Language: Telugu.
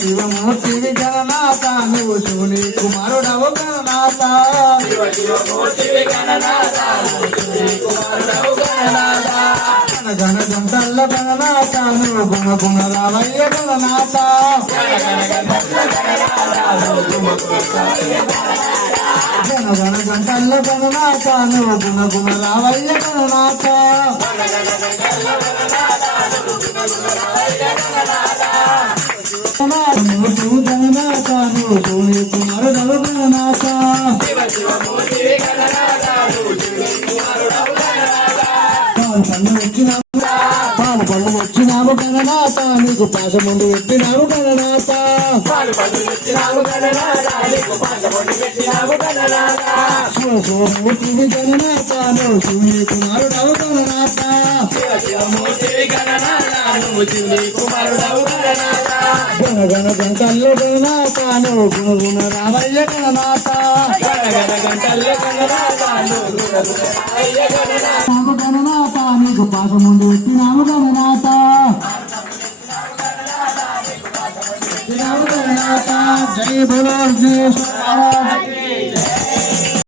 శివమూర్తివి గణనాథ నువ్వు శివుని కుమారుడవు గణనాథ గణ గంటల్ల గణనాథ నువ్వు గుణ గుణ రావయ్య గణనాథ గణ గణ గంటల్ల గణనాథ నువ్వు గుణ గుణ రావయ్య గణనాథ నువ్వు గణనాథ నువ్వు శివుని కుమారుడవు గణనాథ పాలు పళ్ళు వచ్చినావు గణనాథ నీకు పాశముందు పెట్టినావు గణనాథ శివమూర్తివి గణనాథ నువ్వు శివుని కుమారుడవు గణనాథ గణ గణ గంటల్లో గణనాథ నువ్వు గుణ గుణ రావయ్య గణనాథ గణనాథ నీకు పాశముందు పెట్టినావు గణనాథ జై బలో